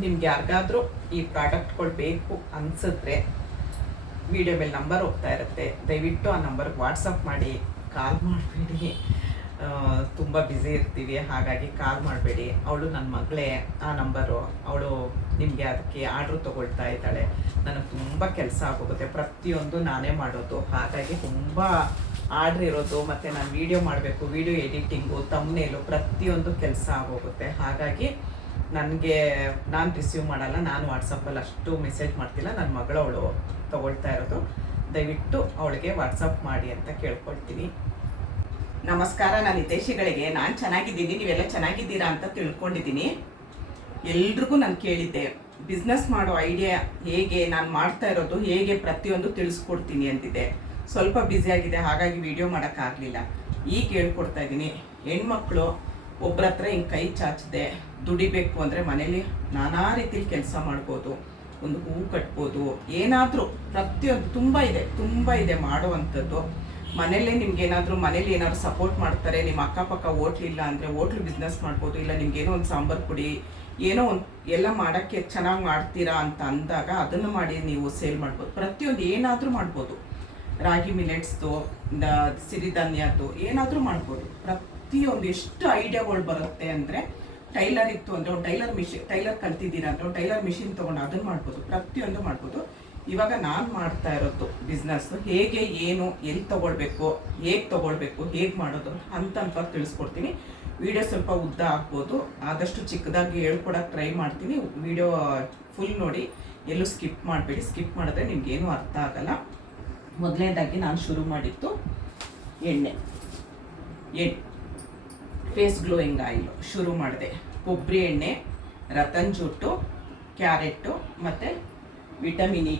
ನಿಮ್ಗೆ ಯಾರಿಗಾದ್ರೂ ಈ ಪ್ರಾಡಕ್ಟ್ಗಳು ಬೇಕು ಅನ್ಸಿದ್ರೆ ವಿಡಿಯೋ ಮೇಲೆ ನಂಬರ್ ಹೋಗ್ತಾ ಇರುತ್ತೆ, ದಯವಿಟ್ಟು ಆ ನಂಬರ್ಗೆ ವಾಟ್ಸಪ್ ಮಾಡಿ, ಕಾಲ್ ಮಾಡಬೇಡಿ. ತುಂಬ ಬ್ಯುಸಿ ಇರ್ತೀವಿ, ಹಾಗಾಗಿ ಕಾಲ್ ಮಾಡಬೇಡಿ. ಅವಳು ನನ್ನ ಮಗಳೇ, ಆ ನಂಬರು. ಅವಳು ನಿಮಗೆ ಅದಕ್ಕೆ ಆರ್ಡ್ರ್ ತೊಗೊಳ್ತಾ ಇದ್ದಾಳೆ. ನನಗೆ ತುಂಬ ಕೆಲಸ ಆಗೋಗುತ್ತೆ, ಪ್ರತಿಯೊಂದು ನಾನೇ ಮಾಡೋದು, ಹಾಗಾಗಿ ತುಂಬ ಆರ್ಡ್ರ್ ಇರೋದು, ಮತ್ತು ನಾನು ವೀಡಿಯೋ ಮಾಡಬೇಕು, ವೀಡಿಯೋ ಎಡಿಟಿಂಗು, ತಮ್ನೇಲು, ಪ್ರತಿಯೊಂದು ಕೆಲಸ ಆಗೋಗುತ್ತೆ. ಹಾಗಾಗಿ ನನಗೆ ನಾನು ರಿಸೀವ್ ಮಾಡಲ್ಲ, ನಾನು ವಾಟ್ಸಪ್ಪಲ್ಲಿ ಅಷ್ಟು ಮೆಸೇಜ್ ಮಾಡ್ತಿಲ್ಲ. ನನ್ನ ಮಗಳವಳು ತೊಗೊಳ್ತಾ ಇರೋದು, ದಯವಿಟ್ಟು ಅವಳಿಗೆ ವಾಟ್ಸಪ್ ಮಾಡಿ ಅಂತ ಕೇಳ್ಕೊಳ್ತೀನಿ. ನಮಸ್ಕಾರ, ನಾನು ಹಿತೈಷಿಗಳಿಗೆ. ನಾನು ಚೆನ್ನಾಗಿದ್ದೀನಿ, ನೀವೆಲ್ಲ ಚೆನ್ನಾಗಿದ್ದೀರಾ ಅಂತ ತಿಳ್ಕೊಂಡಿದ್ದೀನಿ. ಎಲ್ರಿಗೂ ನಾನು ಕೇಳಿದ್ದೆ, ಬಿಸ್ನೆಸ್ ಮಾಡೋ ಐಡಿಯಾ ಹೇಗೆ, ನಾನು ಮಾಡ್ತಾ ಇರೋದು ಹೇಗೆ, ಪ್ರತಿಯೊಂದು ತಿಳಿಸ್ಕೊಡ್ತೀನಿ ಅಂತಿದ್ದೆ. ಸ್ವಲ್ಪ ಬ್ಯುಸಿಯಾಗಿದೆ, ಹಾಗಾಗಿ ವಿಡಿಯೋ ಮಾಡೋಕ್ಕಾಗಲಿಲ್ಲ. ಈಗ ಹೇಳ್ಕೊಡ್ತಾ ಇದ್ದೀನಿ. ಹೆಣ್ಮಕ್ಳು ಒಬ್ಬರ ಹತ್ರ ಹಿಂಗೆ ಕೈ ಚಾಚದೆ ದುಡಿಬೇಕು ಅಂದರೆ ಮನೇಲಿ ನಾನಾ ರೀತಿಲಿ ಕೆಲಸ ಮಾಡ್ಬೋದು, ಒಂದು ಹೂವು ಕಟ್ಬೋದು, ಏನಾದರೂ ಪ್ರತಿಯೊಂದು ತುಂಬ ಇದೆ ಮಾಡುವಂಥದ್ದು. ಮನೇಲಿ ನಿಮ್ಗೆ ಮನೇಲಿ ಏನಾದ್ರು ಸಪೋರ್ಟ್ ಮಾಡ್ತಾರೆ, ನಿಮ್ಮ ಅಕ್ಕಪಕ್ಕ ಹೋಟ್ಲಿಲ್ಲ ಅಂದರೆ ಹೋಟ್ಲು ಬಿಸ್ನೆಸ್ ಮಾಡ್ಬೋದು, ಇಲ್ಲ ನಿಮ್ಗೇನೋ ಒಂದು ಸಾಂಬಾರು ಪುಡಿ ಏನೋ ಒಂದು ಎಲ್ಲ ಮಾಡೋಕ್ಕೆ ಚೆನ್ನಾಗಿ ಮಾಡ್ತೀರಾ ಅಂತ ಅಂದಾಗ ಅದನ್ನು ಮಾಡಿ ನೀವು ಸೇಲ್ ಮಾಡ್ಬೋದು. ಪ್ರತಿಯೊಂದು ಏನಾದರೂ ಮಾಡ್ಬೋದು, ರಾಗಿ ಮಿಲೆಟ್ಸ್ದು, ಸಿರಿಧಾನ್ಯದ್ದು ಏನಾದರೂ ಮಾಡ್ಬೋದು. ಪ್ರತಿಯೊಂದು ಎಷ್ಟು ಐಡಿಯಾಗಳು ಬರುತ್ತೆ ಅಂದರೆ, ಟೈಲರ್ ಇತ್ತು ಅಂದರೆ ಒಂದು ಟೈಲರ್ ಕಲ್ತಿದ್ದೀರಾ ಅಂದರೆ ಒಂದು ಟೈಲರ್ ಮಿಷಿನ್ ತೊಗೊಂಡು ಅದನ್ನು ಮಾಡ್ಬೋದು, ಪ್ರತಿಯೊಂದು ಮಾಡ್ಬೋದು. ಇವಾಗ ನಾನು ಮಾಡ್ತಾ ಇರೋದು ಬಿಸ್ನೆಸ್ಸು ಹೇಗೆ, ಏನು, ಎಲ್ಲಿ ತೊಗೊಳ್ಬೇಕು, ಹೇಗೆ ತೊಗೊಳ್ಬೇಕು, ಹೇಗೆ ಮಾಡೋದು ಅಂತ ತಿಳಿಸ್ಕೊಡ್ತೀನಿ. ವಿಡಿಯೋ ಸ್ವಲ್ಪ ಉದ್ದ ಆಗ್ಬೋದು, ಆದಷ್ಟು ಚಿಕ್ಕದಾಗಿ ಹೇಳ್ಕೊಡೋಕೆ ಟ್ರೈ ಮಾಡ್ತೀನಿ. ವಿಡಿಯೋ ಫುಲ್ ನೋಡಿ, ಎಲ್ಲೂ ಸ್ಕಿಪ್ ಮಾಡಬೇಡಿ. ಸ್ಕಿಪ್ ಮಾಡಿದ್ರೆ ನಿಮ್ಗೇನು ಅರ್ಥ ಆಗಲ್ಲ. ಮೊದಲನೇದಾಗಿ ನಾನು ಶುರು ಮಾಡಿದ್ದು ಎಣ್ಣೆ ಫೇಸ್ ಗ್ಲೋಯಿಂಗ್ ಆಯಿಲು ಶುರು ಮಾಡಿದೆ. ಕೊಬ್ಬರಿ ಎಣ್ಣೆ, ರತನ್ ಜೂಟು, ಕ್ಯಾರೆಟು ಮತ್ತು ವಿಟಮಿನ್ ಇ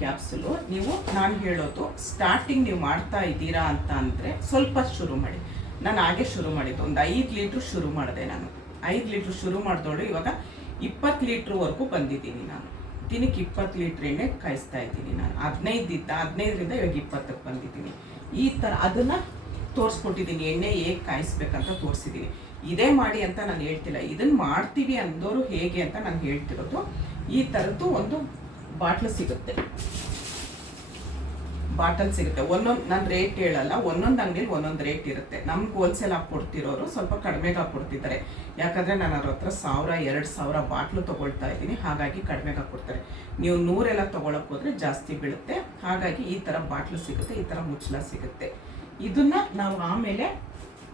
ಕ್ಯಾಪ್ಸುಲು. ನೀವು ನಾನು ಹೇಳೋದು, ಸ್ಟಾರ್ಟಿಂಗ್ ನೀವು ಮಾಡ್ತಾ ಇದ್ದೀರಾ ಅಂತ ಅಂದರೆ ಸ್ವಲ್ಪ ಶುರು ಮಾಡಿ. ನಾನು ಹಾಗೆ ಶುರು ಮಾಡಿದ್ದು, ಒಂದು 5 ಲೀಟ್ರ್ ಶುರು ಮಾಡಿದೆ. ನಾನು 5 ಲೀಟ್ರ್ ಶುರು ಮಾಡಿದೋಳು ಇವಾಗ 20 ಲೀಟ್ರ್ವರೆಗೂ ಬಂದಿದ್ದೀನಿ. ನಾನು ದಿನಕ್ಕೆ 20 ಲೀಟ್ರ್ ಎಣ್ಣೆ ಕಾಯಿಸ್ತಾ ಇದ್ದೀನಿ. ನಾನು 15ರಿಂದ ಇವಾಗ 20ಕ್ಕೆ ಬಂದಿದ್ದೀನಿ. ಈ ಥರ ಅದನ್ನು ತೋರಿಸ್ಕೊಟ್ಟಿದ್ದೀನಿ, ಎಣ್ಣೆ ಹೇಗೆ ಕಾಯಿಸ್ಬೇಕಂತ ತೋರಿಸಿದ್ದೀನಿ. ಇದೇ ಮಾಡಿ ಅಂತ ನಾನು ಹೇಳ್ತಿಲ್ಲ, ಇದನ್ನು ಮಾಡ್ತೀವಿ ಅಂದವರು ಹೇಗೆ ಅಂತ ನಾನು ಹೇಳ್ತಿರೋದು. ಈ ಥರದ್ದು ಒಂದು ಬಾಟ್ಲ್ ಸಿಗುತ್ತೆ, ಒಂದೊಂದು ನಾನು ರೇಟ್ ಹೇಳಲ್ಲ, ಒಂದೊಂದು ಅಂಗಡಿಲಿ ಒಂದೊಂದು ರೇಟ್ ಇರುತ್ತೆ. ನಮ್ಗೆ ಹೋಲ್ಸೇಲ್ ಆಗಿ ಕೊಡ್ತಿರೋರು ಸ್ವಲ್ಪ ಕಡಿಮೆಗೆ ಕೊಡ್ತಿದ್ದಾರೆ, ಯಾಕಂದರೆ ನಾನು ಅವ್ರ ಹತ್ರ 1000-2000 ಬಾಟ್ಲು ತೊಗೊಳ್ತಾ ಇದ್ದೀನಿ, ಹಾಗಾಗಿ ಕಡಿಮೆಗೆ ಕೊಡ್ತಾರೆ. ನೀವು 100 ಎಲ್ಲ ತೊಗೊಳಕ್ಕೆ ಹೋದರೆ ಜಾಸ್ತಿ ಬೀಳುತ್ತೆ. ಹಾಗಾಗಿ ಈ ಥರ ಬಾಟ್ಲು ಸಿಗುತ್ತೆ, ಈ ಥರ ಮುಚ್ಚಳ ಸಿಗುತ್ತೆ. ಇದನ್ನು ನಾವು ಆಮೇಲೆ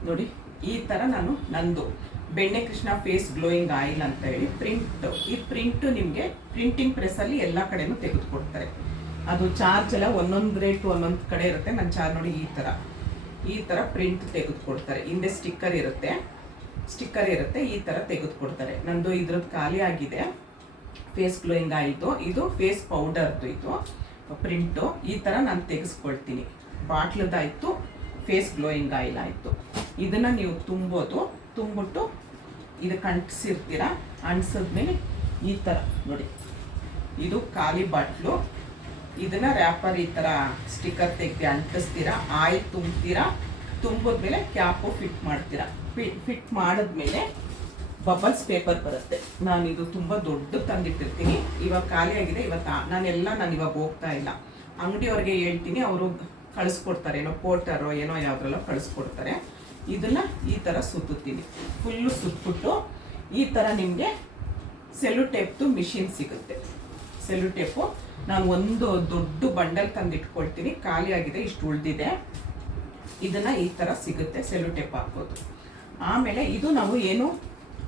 ನೋಡಿ, ಈ ಥರ ನಾನು ನಂದು ಬೆಣ್ಣೆ ಕೃಷ್ಣ ಫೇಸ್ ಗ್ಲೋಯಿಂಗ್ ಆಯಿಲ್ ಅಂತ ಹೇಳಿ ಈ ಪ್ರಿಂಟು ನಿಮಗೆ ಪ್ರಿಂಟಿಂಗ್ ಪ್ರೆಸ್ಸಲ್ಲಿ ಎಲ್ಲ ಕಡೆನೂ ತೆಗೆದುಕೊಡ್ತಾರೆ. ಅದು ಚಾರ್ಜ್ ಎಲ್ಲ ಒಂದೊಂದು ರೇಟ್ ಒಂದೊಂದು ಕಡೆ ಇರುತ್ತೆ. ನನ್ನ ಚಾರ್ಜ್ ನೋಡಿ, ಈ ಥರ ಪ್ರಿಂಟ್ ತೆಗೆದುಕೊಡ್ತಾರೆ. ಹಿಂದೆ ಸ್ಟಿಕ್ಕರ್ ಇರುತ್ತೆ, ಈ ಥರ ತೆಗೆದುಕೊಡ್ತಾರೆ. ನಂದು ಇದ್ರದ್ದು ಖಾಲಿ ಆಗಿದೆ, ಫೇಸ್ ಗ್ಲೋಯಿಂಗ್ ಆಯಿಲ್ದು. ಇದು ಫೇಸ್ ಪೌಡರ್ದು, ಇದು ಪ್ರಿಂಟು. ಈ ಥರ ನಾನು ತೆಗೆಸ್ಕೊಳ್ತೀನಿ. ಬಾಟ್ಲದಾಯಿತು, ಫೇಸ್ ಗ್ಲೋಯಿಂಗ್ ಆಯಿಲ್ ಆಯಿತು. ಇದನ್ನು ನೀವು ತುಂಬಿಟ್ಟು ಇದಕ್ಕೆ ಅಂಟಿಸಿರ್ತೀರ. ಅಂಟಿಸಿದ್ಮೇಲೆ ಈ ಥರ ನೋಡಿ, ಇದು ಖಾಲಿ ಬಾಟ್ಲು. ಇದನ್ನು ರ್ಯಾಪರ್ ಈ ಥರ ಸ್ಟಿಕ್ಕರ್ ತೆಗೆದು ಅಂಟಿಸ್ತೀರಾ, ಆಯಿಲ್ ತುಂಬ್ತೀರಾ. ತುಂಬಿದ್ಮೇಲೆ ಕ್ಯಾಪು ಫಿಟ್ ಮಾಡ್ತೀರಾ. ಫಿಟ್ ಮಾಡಿದ್ಮೇಲೆ ಬಬಲ್ಸ್ ಪೇಪರ್ ಬರುತ್ತೆ. ನಾನು ಇದು ತುಂಬ ದೊಡ್ಡ ತಂದಿಟ್ಟಿರ್ತೀನಿ. ಇವಾಗ ಖಾಲಿ ಆಗಿದೆ, ನಾನು ಇವಾಗ ಹೋಗ್ತಾ ಇಲ್ಲ. ಅಂಗಡಿಯವ್ರಿಗೆ ಹೇಳ್ತೀನಿ, ಅವರು ಕಳಿಸ್ಕೊಡ್ತಾರೆ, ಏನೋ ಪೋರ್ಟರೋ ಏನೋ ಯಾವುದ್ರಲ್ಲ ಕಳಿಸ್ಕೊಡ್ತಾರೆ. ಇದನ್ನು ಈ ಥರ ಸುತ್ತುತ್ತೀನಿ, ಫುಲ್ಲು ಸುತ್ತಬಿಟ್ಟು ಈ ಥರ ನಿಮಗೆ ಸೆಲ್ಲು ಟೇಪ್ದು ಮಿಷಿನ್ ಸಿಗುತ್ತೆ. ಸೆಲ್ಲು ಟೇಪು ನಾನು ಒಂದು ದೊಡ್ಡ ಬಂಡಲ್ ತಂದಿಟ್ಕೊಳ್ತೀನಿ, ಖಾಲಿ ಆಗಿದೆ, ಇಷ್ಟು ಉಳಿದಿದೆ. ಇದನ್ನು ಈ ಥರ ಸಿಗುತ್ತೆ, ಸೆಲ್ಲು ಟೇಪ್ ಹಾಕ್ಬೋದು. ಆಮೇಲೆ ಇದು ನಾವು ಏನು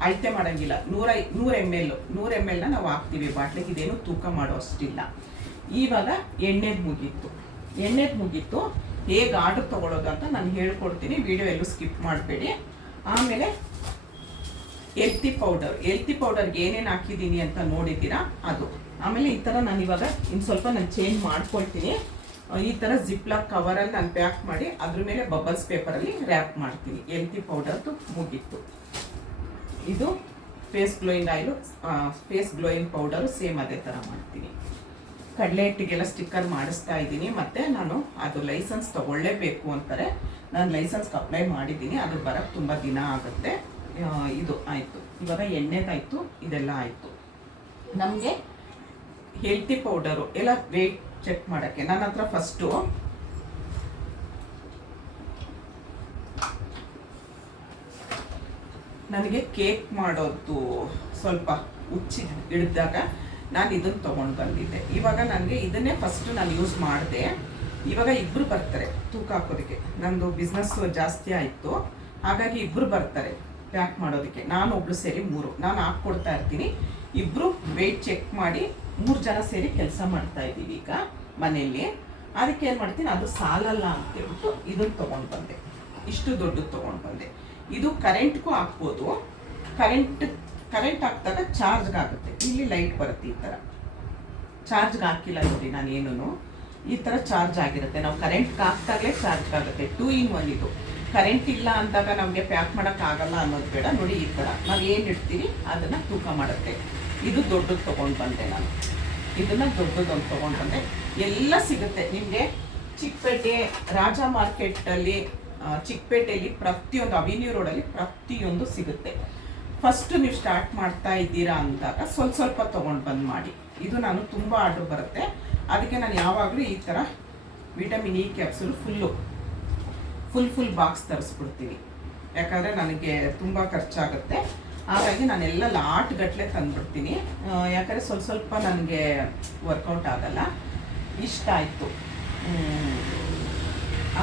ಅಳತೆ ಮಾಡೋಂಗಿಲ್ಲ. 100 ml ನಾವು ಹಾಕ್ತೀವಿ ಬಾಟ್ಲಿಗೆ, ಇದೇನು ತೂಕ ಮಾಡೋ ಅಷ್ಟಿಲ್ಲ. ಇವಾಗ ಎಣ್ಣೆದು ಮುಗೀತು. ಹೇಗೆ ಆರ್ಡರ್ ತೊಗೊಳೋದು ಅಂತ ನಾನು ಹೇಳ್ಕೊಡ್ತೀನಿ, ವಿಡಿಯೋ ಎಲ್ಲೂ ಸ್ಕಿಪ್ ಮಾಡಬೇಡಿ. ಆಮೇಲೆ ಎಲ್ತಿ ಪೌಡರ್ಗೆ ಏನೇನು ಹಾಕಿದ್ದೀನಿ ಅಂತ ನೋಡಿದ್ದೀರಾ ಅದು. ಆಮೇಲೆ ಈ ಥರ ನಾನು ಇವಾಗ ಇನ್ನು ಸ್ವಲ್ಪ ಚೇಂಜ್ ಮಾಡ್ಕೊಳ್ತೀನಿ. ಈ ಥರ ಜಿಪ್ಲಾಕ್ ಕವರಲ್ಲಿ ನಾನು ಪ್ಯಾಕ್ ಮಾಡಿ ಅದ್ರ ಮೇಲೆ ಬಬಲ್ಸ್ ಪೇಪರಲ್ಲಿ ರ್ಯಾಪ್ ಮಾಡ್ತೀನಿ. ಎಲ್ತಿ ಪೌಡರ್ದು ಮುಗೀತು. ಇದು face glowing oil, face glowing powder same ಅದೇ ಥರ ಮಾಡ್ತೀನಿ. ಕಡಲೆ ಹಿಟ್ಟಿಗೆಲ್ಲ ಸ್ಟಿಕ್ಕರ್ ಮಾಡಿಸ್ತಾ ಇದ್ದೀನಿ. ಮತ್ತು ನಾನು ಅದು ಲೈಸೆನ್ಸ್ ತೊಗೊಳ್ಳೇಬೇಕು ಅಂತಾರೆ. ನಾನು ಲೈಸೆನ್ಸ್ಗೆ ಅಪ್ಲೈ ಮಾಡಿದ್ದೀನಿ, ಅದು ಬರೋಕ್ಕೆ ತುಂಬ ದಿನ ಆಗುತ್ತೆ. ಇದು ಆಯಿತು. ಇವಾಗ ಎಣ್ಣೆದಾಯಿತು, ಇದೆಲ್ಲ ಆಯಿತು. ನಮಗೆ ಹೆಲ್ತಿ ಪೌಡರು ಎಲ್ಲ ವೇಟ್ ಚೆಕ್ ಮಾಡೋಕ್ಕೆ ನನ್ನ ಹತ್ರ ಫಸ್ಟು ನನಗೆ ಕೇಕ್ ಮಾಡೋದು ಸ್ವಲ್ಪ ಹುಚ್ಚಿ ಹಿಡಿದಾಗ ನಾನು ಇದನ್ನು ತೊಗೊಂಡು ಬಂದಿದ್ದೆ. ಇವಾಗ ನನಗೆ ಇದನ್ನೇ ಫಸ್ಟ್ ನಾನು ಯೂಸ್ ಮಾಡಿದೆ. ಇವಾಗ ಇಬ್ಬರು ಬರ್ತಾರೆ ತೂಕ ಹಾಕೋದಕ್ಕೆ. ನಂದು ಬಿಸ್ನೆಸ್ಸು ಜಾಸ್ತಿ ಆಯಿತು, ಹಾಗಾಗಿ ಇಬ್ಬರು ಬರ್ತಾರೆ ಪ್ಯಾಕ್ ಮಾಡೋದಕ್ಕೆ. ನಾನು ಒಬ್ಳು ಸೇರಿ 3 ನಾನು ಹಾಕ್ಕೊಡ್ತಾ ಇರ್ತೀನಿ. ಇಬ್ಬರು ವೆಯ್ಟ್ ಚೆಕ್ ಮಾಡಿ 3 ಜನ ಸೇರಿ ಕೆಲಸ ಮಾಡ್ತಾ ಇದ್ದೀವಿ ಈಗ ಮನೆಯಲ್ಲಿ. ಅದಕ್ಕೆ ಏನು ಮಾಡ್ತೀನಿ, ಅದು ಸಾಲಲ್ಲ ಅಂತೇಳ್ಬಿಟ್ಟು ಇದನ್ನು ತೊಗೊಂಡು ಬಂದೆ. ಇಷ್ಟು ದೊಡ್ಡದು ತೊಗೊಂಡು ಬಂದೆ. ಇದು ಕರೆಂಟ್ಗೂ ಹಾಕ್ಬೋದು. ಕರೆಂಟ್ ಹಾಕಿದಾಗ ಚಾರ್ಜ್ಗೆ ಆಗುತ್ತೆ. ಇಲ್ಲಿ ಲೈಟ್ ಬರುತ್ತೆ, ಈ ಥರ ಚಾರ್ಜ್ಗೆ ಹಾಕಿಲ್ಲ ನೋಡಿ ನಾನೇನು, ಈ ಥರ ಚಾರ್ಜ್ ಆಗಿರುತ್ತೆ. ನಾವು ಕರೆಂಟ್ಗೆ ಹಾಕ್ದಾಗಲೇ ಚಾರ್ಜ್ಗೆ ಆಗುತ್ತೆ. 2 in 1 ಇದು. ಕರೆಂಟ್ ಇಲ್ಲ ಅಂದಾಗ ನಮಗೆ ಪ್ಯಾಕ್ ಮಾಡೋಕ್ಕಾಗಲ್ಲ ಅನ್ನೋದು ಬೇಡ. ನೋಡಿ ಈ ಥರ ನಾವು ಏನು ಇಡ್ತೀವಿ ಅದನ್ನು ತೂಕ ಮಾಡುತ್ತೆ. ಇದು ದೊಡ್ಡದು ತೊಗೊಂಡು ಬಂದೆ ನಾನು. ಇದನ್ನು ದೊಡ್ಡದೊಂದು ತೊಗೊಂಡು ಬಂದೆ. ಎಲ್ಲ ಸಿಗುತ್ತೆ ನಿಮಗೆ ಚಿಕ್ಕಪೇಟೆ, ರಾಜ ಮಾರ್ಕೆಟಲ್ಲಿ, ಚಿಕ್ಕಪೇಟೆಯಲ್ಲಿ ಪ್ರತಿಯೊಂದು ಅವಿನ್ಯೂ ರೋಡಲ್ಲಿ ಪ್ರತಿಯೊಂದು ಸಿಗುತ್ತೆ. ಫಸ್ಟು ನೀವು ಸ್ಟಾರ್ಟ್ ಮಾಡ್ತಾ ಇದ್ದೀರಾ ಅಂದಾಗ ಸ್ವಲ್ಪ ತೊಗೊಂಡು ಬಂದು ಮಾಡಿ. ಇದು ನಾನು ತುಂಬ ಆರ್ಡ್ರ್ ಬರುತ್ತೆ, ಅದಕ್ಕೆ ನಾನು ಯಾವಾಗಲೂ ಈ ಥರ vitamin E capsule full box ತರಿಸ್ಬಿಡ್ತೀನಿ. ಯಾಕಂದರೆ ನನಗೆ ತುಂಬ ಖರ್ಚಾಗುತ್ತೆ, ಹಾಗಾಗಿ ನಾನೆಲ್ಲ ಲಾಟ್ ಗಟ್ಟಲೆ ತಂದುಬಿಡ್ತೀನಿ. ಯಾಕಂದರೆ ಸ್ವಲ್ಪ ನನಗೆ ವರ್ಕೌಟ್ ಆಗಲ್ಲ. ಇಷ್ಟ ಆಯಿತು.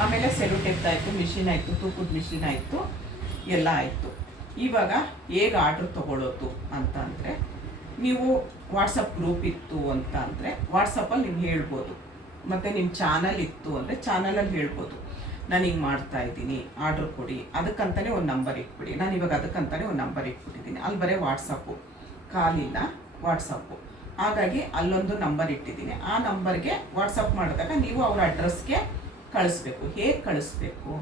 ಆಮೇಲೆ ಸೆಲೋಟೇಪ್ ಆಯಿತು, ಮಿಷಿನ್ ಆಯಿತು, ತೂಕದ ಮಿಷಿನ್ ಆಯಿತು, ಎಲ್ಲ ಆಯಿತು. ಇವಾಗ ಹೇಗೆ ಆರ್ಡ್ರ್ ತೊಗೊಳ್ಳೋದು ಅಂತ ಅಂದರೆ, ನೀವು ವಾಟ್ಸಪ್ ಗ್ರೂಪ್ ಇತ್ತು ಅಂತ ಅಂದರೆ ವಾಟ್ಸಪ್ಪಲ್ಲಿ ನೀವು ಹೇಳ್ಬೋದು. ಮತ್ತು ನಿಮ್ಮ ಚಾನಲ್ ಇತ್ತು ಅಂದರೆ ಚಾನಲಲ್ಲಿ ಹೇಳ್ಬೋದು, ನಾನು ಹಿಂಗೆ ಮಾಡ್ತಾಯಿದ್ದೀನಿ, ಆರ್ಡ್ರ್ ಕೊಡಿ. ಅದಕ್ಕಂತಲೇ ಒಂದು ನಂಬರ್ ಇಟ್ಬಿಡಿ. ನಾನು ಇವಾಗ ಅದಕ್ಕಂತಲೇ ಒಂದು ನಂಬರ್ ಇಟ್ಬಿಟ್ಟಿದ್ದೀನಿ. ಅಲ್ಲಿ ಬರೀ ವಾಟ್ಸಪ್ಪು, ಕಾಲಿಲ್ಲ ವಾಟ್ಸಪ್ಪು. ಹಾಗಾಗಿ ಅಲ್ಲೊಂದು ನಂಬರ್ ಇಟ್ಟಿದ್ದೀನಿ. ಆ ನಂಬರ್ಗೆ ವಾಟ್ಸಪ್ ಮಾಡಿದಾಗ ನೀವು ಅವ್ರ ಅಡ್ರೆಸ್ಗೆ ಕಳಿಸ್ಬೇಕು. ಹೇಗೆ ಕಳಿಸ್ಬೇಕು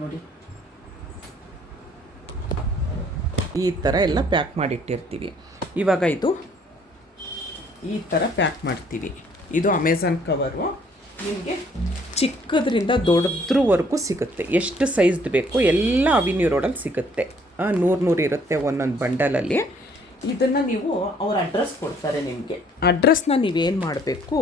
ನೋಡಿ, ಈ ಥರ ಎಲ್ಲ ಪ್ಯಾಕ್ ಮಾಡಿಟ್ಟಿರ್ತೀವಿ. ಇವಾಗ ಇದು ಈ ಥರ ಪ್ಯಾಕ್ ಮಾಡ್ತೀವಿ. ಇದು ಅಮೆಝಾನ್ ಕವರು. ನಿಮಗೆ ಚಿಕ್ಕದ್ರಿಂದ ದೊಡ್ಡದ್ರವರೆಗೂ ಸಿಗುತ್ತೆ. ಎಷ್ಟು ಸೈಜ್ದು ಬೇಕು ಎಲ್ಲ ಅವಿನ್ಯೂ ರೋಡಲ್ಲಿ ಸಿಗುತ್ತೆ. 100 ಇರುತ್ತೆ ಒಂದೊಂದು ಬಂಡಲಲ್ಲಿ. ಇದನ್ನು ನೀವು ಅವ್ರ ಅಡ್ರೆಸ್ ಕೊಡ್ತಾರೆ ನಿಮಗೆ. ಅಡ್ರೆಸ್ನ ನೀವೇನು ಮಾಡಬೇಕು,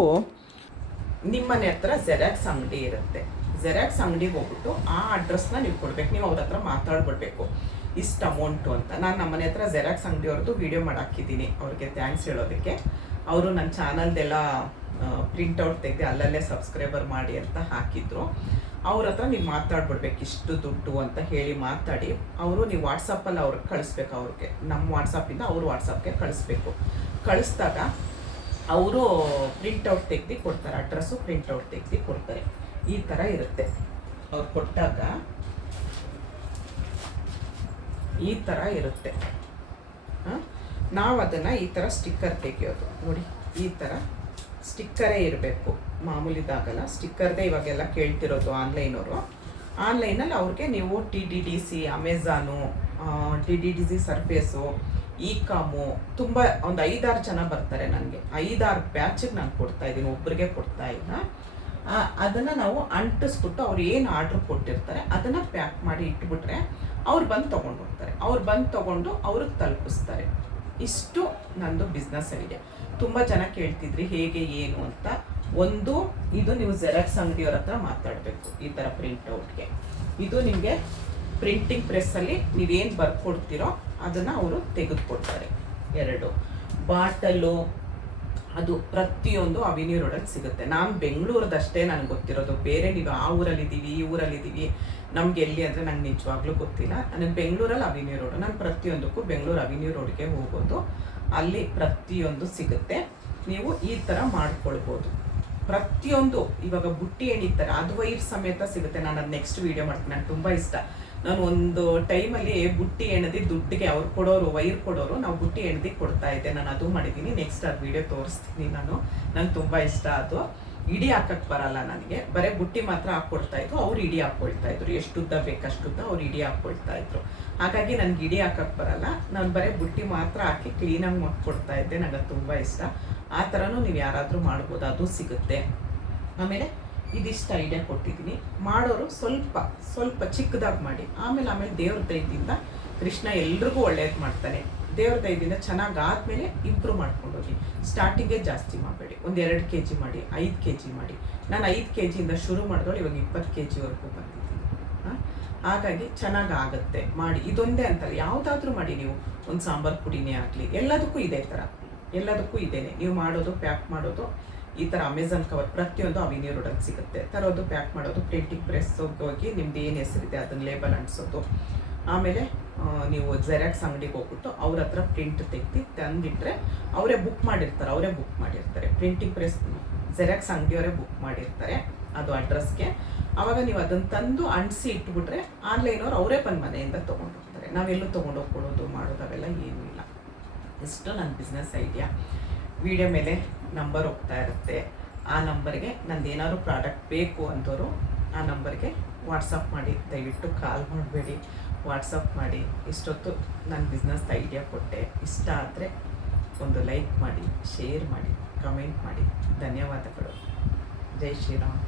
ನಿಮ್ಮನೆ ಹತ್ರ ಜೆರಾಕ್ಸ್ ಅಂಗಡಿ ಇರುತ್ತೆ. ಜೆರಾಕ್ಸ್ ಅಂಗಡಿಗೆ ಹೋಗ್ಬಿಟ್ಟು ಆ ಅಡ್ರೆಸ್ನ ನೀವು ಕೊಡಬೇಕು. ನೀವು ಅವ್ರ ಹತ್ರ ಮಾತಾಡ್ಬಿಡ್ಬೇಕು, ಇಷ್ಟು ಅಮೌಂಟು ಅಂತ. ನಾನು ನಮ್ಮನೆ ಹತ್ರ ಜೆರಾಕ್ಸ್ ಅಂಗಡಿಯವ್ರದ್ದು ವೀಡಿಯೋ ಮಾಡಾಕಿದ್ದೀನಿ. ಅವ್ರಿಗೆ ಥ್ಯಾಂಕ್ಸ್ ಹೇಳೋದಕ್ಕೆ. ಅವರು ನನ್ನ ಚಾನಲ್ದೆಲ್ಲ ಪ್ರಿಂಟೌಟ್ ತೆಗೆದು ಅಲ್ಲಲ್ಲೇ ಸಬ್ಸ್ಕ್ರೈಬರ್ ಮಾಡಿ ಅಂತ ಹಾಕಿದ್ರು. ಅವ್ರ ಹತ್ರ ನೀವು ಮಾತಾಡ್ಬಿಡ್ಬೇಕು, ಇಷ್ಟು ದುಡ್ಡು ಅಂತ ಹೇಳಿ ಮಾತಾಡಿ ಅವರು ನೀವು ವಾಟ್ಸಪ್ಪಲ್ಲಿ ಅವ್ರಿಗೆ ಕಳಿಸ್ಬೇಕು. ಅವ್ರಿಗೆ ನಮ್ಮ ವಾಟ್ಸಪ್ಪಿಂದ ಅವರು ವಾಟ್ಸಪ್ಗೆ ಕಳಿಸ್ಬೇಕು. ಕಳಿಸ್ದಾಗ ಅವರು ಪ್ರಿಂಟೌಟ್ ತೆಗೆದು ಕೊಡ್ತಾರೆ. ಅಡ್ರೆಸ್ಸು ಪ್ರಿಂಟೌಟ್ ತೆಗೆದು ಕೊಡ್ತಾರೆ. ಈ ಥರ ಇರುತ್ತೆ. ಅವ್ರು ಕೊಟ್ಟಾಗ ಈ ಥರ ಇರುತ್ತೆ. ನಾವು ಅದನ್ನು ಈ ಥರ ಸ್ಟಿಕ್ಕರ್ ತೆಗೆಯೋದು ನೋಡಿ. ಈ ಥರ ಸ್ಟಿಕ್ಕರೇ ಇರಬೇಕು, ಮಾಮೂಲಿದಾಗಲ್ಲ. ಸ್ಟಿಕ್ಕರ್ದೇ ಇವಾಗೆಲ್ಲ ಕೇಳ್ತಿರೋದು ಆನ್ಲೈನವರು. ಆನ್ಲೈನಲ್ಲಿ ಅವ್ರಿಗೆ ನೀವು TDDC, ಅಮೆಝಾನು, TDDC ಸರ್ಫೇಸು, ಇಕಾಮು, ತುಂಬ ಒಂದು 5-6 ಜನ ಬರ್ತಾರೆ ನನಗೆ. 5-6 ಬ್ಯಾಚಿಗೆ ನಾನು ಕೊಡ್ತಾಯಿದ್ದೀನಿ, ಒಬ್ಬರಿಗೆ ಕೊಡ್ತಾಯಿಲ್ಲ. ಅದನ್ನು ನಾವು ಅಂಟಿಸ್ಬಿಟ್ಟು ಅವ್ರು ಏನು ಆರ್ಡ್ರ್ ಕೊಟ್ಟಿರ್ತಾರೆ ಅದನ್ನು ಪ್ಯಾಕ್ ಮಾಡಿ ಇಟ್ಬಿಟ್ರೆ ಅವ್ರು ಬಂದು ತೊಗೊಂಡು ಹೋಗ್ತಾರೆ. ಅವ್ರು ಬಂದು ತೊಗೊಂಡು ಅವ್ರಿಗೆ ತಲುಪಿಸ್ತಾರೆ. ಇಷ್ಟು ನಂದು ಬಿಸ್ನೆಸ್ ಆಗಿದೆ. ತುಂಬ ಜನ ಕೇಳ್ತಿದ್ರಿ ಹೇಗೆ ಏನು ಅಂತ. ಒಂದು, ಇದು ನೀವು ಜೆರಾಕ್ಸ್ ಅಂಗಡಿಯವ್ರ ಹತ್ರ ಮಾತಾಡಬೇಕು. ಈ ಥರ ಪ್ರಿಂಟೌಟ್ಗೆ ಇದು ನಿಮಗೆ ಪ್ರಿಂಟಿಂಗ್ ಪ್ರೆಸ್ಸಲ್ಲಿ ನೀವೇನು ಬರ್ಕೊಡ್ತೀರೋ ಅದನ್ನು ಅವರು ತೆಗೆದುಕೊಡ್ತಾರೆ. 2 ಬಾಟಲು, ಅದು ಪ್ರತಿಯೊಂದು ಅವಿನ್ಯೂ ರೋಡಲ್ಲಿ ಸಿಗುತ್ತೆ. ನಾನು ಬೆಂಗಳೂರದಷ್ಟೇ ನನಗೆ ಗೊತ್ತಿರೋದು. ಬೇರೆ ನೀವು ಆ ಊರಲ್ಲಿದ್ದೀವಿ, ಈ ಊರಲ್ಲಿದ್ದೀವಿ, ನಮ್ಗೆ ಎಲ್ಲಿ ಅಂದರೆ ನಂಗೆ ನಿಜವಾಗ್ಲೂ ಗೊತ್ತಿಲ್ಲ. ನನಗೆ ಬೆಂಗಳೂರಲ್ಲಿ ಅವಿನ್ಯೂ ರೋಡು. ನಾನು ಪ್ರತಿಯೊಂದಕ್ಕೂ ಬೆಂಗಳೂರು ಅವಿನ್ಯೂ ರೋಡ್ಗೆ ಹೋಗೋದು. ಅಲ್ಲಿ ಪ್ರತಿಯೊಂದು ಸಿಗುತ್ತೆ. ನೀವು ಈ ಥರ ಮಾಡ್ಕೊಳ್ಬೋದು. ಪ್ರತಿಯೊಂದು ಇವಾಗ ಬುಟ್ಟಿ ಎಣಿತಾರೆ, ಅದು ವೈರ್ ಸಮೇತ ಸಿಗುತ್ತೆ. ನಾನು ಅದು ನೆಕ್ಸ್ಟ್ ವೀಡಿಯೋ ಮಾಡ್ತೀನಿ. ನನಗೆ ತುಂಬ ಇಷ್ಟ. ನಾನು ಒಂದು ಟೈಮಲ್ಲಿ ಬುಟ್ಟಿ ಎಣದಿ ದುಡ್ಡಿಗೆ ಅವ್ರು ಕೊಡೋರು, ವೈರ್ ಕೊಡೋರು, ನಾವು ಬುಟ್ಟಿ ಎಣದಿ ಕೊಡ್ತಾ ಇದ್ದೆ. ನಾನು ಅದು ಮಾಡಿದ್ದೀನಿ. ನೆಕ್ಸ್ಟ್ ಅದು ವೀಡಿಯೋ ತೋರಿಸ್ತೀನಿ ನಾನು. ನಂಗೆ ತುಂಬ ಇಷ್ಟ ಅದು. ಇಡಿ ಹಾಕಕ್ಕೆ ಬರಲ್ಲ ನನಗೆ, ಬರೀ ಬುಟ್ಟಿ ಮಾತ್ರ ಹಾಕ್ಕೊಡ್ತಾ ಇದ್ರು. ಅವ್ರು ಇಡಿ ಹಾಕ್ಕೊಳ್ತಾ ಇದ್ರು. ಎಷ್ಟು ಉದ್ದ ಬೇಕಷ್ಟುದ್ದ ಅವ್ರು ಇಡಿ ಹಾಕ್ಕೊಳ್ತಾ ಇದ್ರು. ಹಾಗಾಗಿ ನನಗೆ ಇಡಿ ಹಾಕಕ್ಕೆ ಬರಲ್ಲ. ನಾನು ಬರೀ ಬುಟ್ಟಿ ಮಾತ್ರ ಹಾಕಿ ಕ್ಲೀನಾಗಿ ಕೊಡ್ತಾ ಇದ್ದೆ. ನನಗೆ ತುಂಬ ಇಷ್ಟ. ಆ ಥರನೂ ನೀವು ಯಾರಾದರೂ ಮಾಡ್ಬೋದು, ಅದು ಸಿಗುತ್ತೆ. ಆಮೇಲೆ ಇದಿಷ್ಟು ಐಡಿಯಾ ಕೊಟ್ಟಿದ್ದೀನಿ. ಮಾಡೋರು ಸ್ವಲ್ಪ ಚಿಕ್ಕದಾಗಿ ಮಾಡಿ, ಆಮೇಲೆ ದೇವ್ರ ದಯದಿಂದ ಕೃಷ್ಣ ಎಲ್ರಿಗೂ ಒಳ್ಳೇದು ಮಾಡ್ತಾನೆ. ದೇವ್ರ ದಯದಿಂದ ಚೆನ್ನಾಗಿ ಆದಮೇಲೆ ಇಂಪ್ರೂವ್ ಮಾಡ್ಕೊಂಡು ಹೋಗಿ. ಸ್ಟಾರ್ಟಿಂಗೇ ಜಾಸ್ತಿ ಮಾಡಬೇಡಿ. ಒಂದು 2 kg ಮಾಡಿ, 5 kg ಮಾಡಿ. ನಾನು 5 kgಯಿಂದ ಶುರು ಮಾಡಿದವಳು ಇವಾಗ 20 kgವರೆಗೂ ಬಂದಿದ್ದೀನಿ. ಹಾಗಾಗಿ ಚೆನ್ನಾಗಿ ಆಗುತ್ತೆ ಮಾಡಿ. ಇದೊಂದೇ ಅಂತಲ್ಲ, ಯಾವುದಾದ್ರೂ ಮಾಡಿ ನೀವು. ಒಂದು ಸಾಂಬಾರು ಪುಡಿನೇ ಆಗಲಿ, ಎಲ್ಲದಕ್ಕೂ ಇದೇ ಥರ, ಎಲ್ಲದಕ್ಕೂ ಇದೇನೆ. ನೀವು ಮಾಡೋದು, ಪ್ಯಾಕ್ ಮಾಡೋದು ಈ ಥರ ಅಮೆಝಾನ್ ಕವರ್ ಪ್ರತಿಯೊಂದು ಅವಿನ್ಯೂ ರೋಡಲ್ಲಿ ಸಿಗುತ್ತೆ. ತರೋದು, ಪ್ಯಾಕ್ ಮಾಡೋದು, ಪ್ರಿಂಟಿಂಗ್ ಪ್ರೆಸ್ ಹೋಗಿ ನಿಮ್ದು ಏನು ಹೆಸರಿದೆ ಅದನ್ನು ಲೇಬಲ್ ಅಂಟಿಸೋದು. ಆಮೇಲೆ ನೀವು ಜೆರಾಕ್ಸ್ ಅಂಗಡಿಗೆ ಹೋಗ್ಬಿಟ್ಟು ಅವ್ರ ಹತ್ರ ಪ್ರಿಂಟ್ ತೆಗ್ದು ತಂದಿಟ್ಟರೆ ಅವರೇ ಬುಕ್ ಮಾಡಿರ್ತಾರೆ. ಪ್ರಿಂಟಿಂಗ್ ಪ್ರೆಸ್ ಜೆರಾಕ್ಸ್ ಅಂಗಡಿಯವರೇ ಬುಕ್ ಮಾಡಿರ್ತಾರೆ ಅದು ಅಡ್ರೆಸ್ಗೆ. ಆವಾಗ ನೀವು ಅದನ್ನು ತಂದು ಅಂಟಿಸಿ ಇಟ್ಬಿಟ್ರೆ ಆನ್ಲೈನವ್ರು ಅವರೇ ಬಂದು ಮನೆಯಿಂದ ತೊಗೊಂಡೋಗ್ತಾರೆ. ನಾವೆಲ್ಲೂ ತೊಗೊಂಡೋಗಿ ಕೊಡೋದು ಮಾಡೋದು ಅವೆಲ್ಲ ಏನೂ ಇಲ್ಲ. ಇಷ್ಟು ನನ್ನ ಬಿಸ್ನೆಸ್ ಐಡಿಯಾ. ವಿಡಿಯೋ ಮೇಲೆ ನಂಬರ್ ಹೋಗ್ತಾ ಇರುತ್ತೆ. ಆ ನಂಬರ್ಗೆ ನಂದು ಏನಾದ್ರು ಪ್ರಾಡಕ್ಟ್ ಬೇಕು ಅಂದವರು ಆ ನಂಬರ್ಗೆ ವಾಟ್ಸಪ್ ಮಾಡಿ. ದಯವಿಟ್ಟು ಕಾಲ್ ಮಾಡಬೇಡಿ, ವಾಟ್ಸಪ್ ಮಾಡಿ. ಇಷ್ಟೊತ್ತು ನನ್ನ ಬಿಸ್ನೆಸ್ ಐಡಿಯಾ ಕೊಟ್ಟೆ. ಇಷ್ಟ ಆದರೆ ಒಂದು ಲೈಕ್ ಮಾಡಿ, ಶೇರ್ ಮಾಡಿ, ಕಮೆಂಟ್ ಮಾಡಿ. ಧನ್ಯವಾದಗಳು. ಜೈ ಶ್ರೀರಾಮ್.